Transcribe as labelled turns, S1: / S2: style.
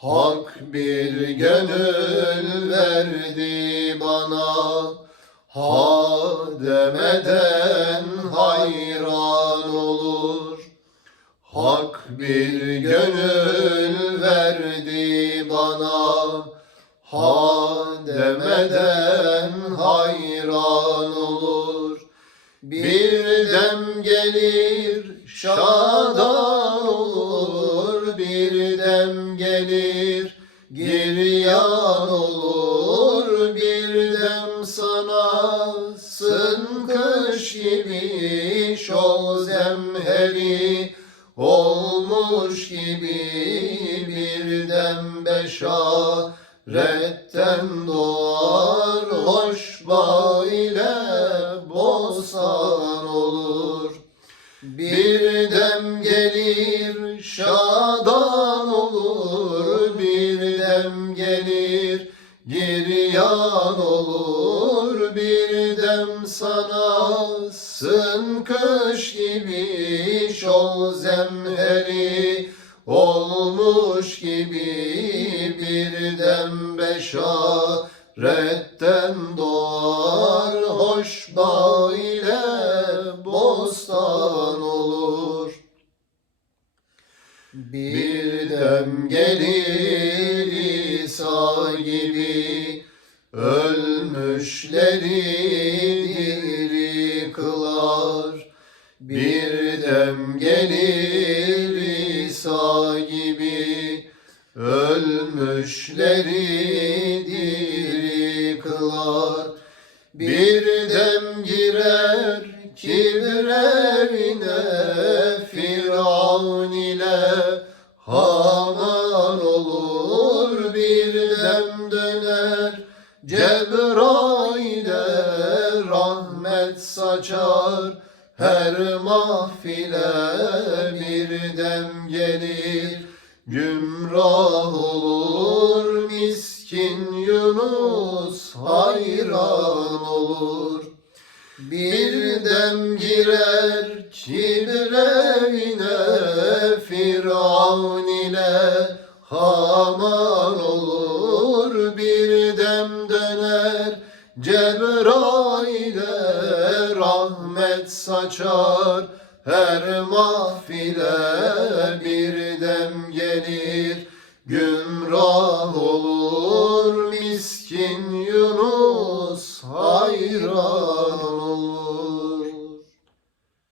S1: Hak bir gönül verdi bana. Ha demeden hayran olur. Hak bir gönül verdi bana. Ha demeden hayran olur. Bir dem gelir şadan olur kış gibi Şol zemheri olmuş gibi Bir dem beşaretten doğar. Hoş bağ ile bostan olur. Bir dem gelir şadan olur. Bir dem gelir giryan olur Bir dem sana kış gibi Şol zemheri. Olmuş gibi Bir dem beşaretten doğar. Hoş bağ ile bostan olur. Bir dem gelir İsa gibi Ölmüşleri diri kılar Bir dem gelir İsa gibi. Ölmüşleri diri kılar Bir dem girer kibir evine Firavun ile Haman olur Bir dem döner Cebrail'e rahmet saçar her mahfile bir dem gelir. Gümrah olur miskin Yunus hayran olur. Bir dem girer kibir evine Firavun bir dem döner Cebrail'e rahmet saçar. Her mahfile bir dem gelir Gümrah olur miskin Yunus hayran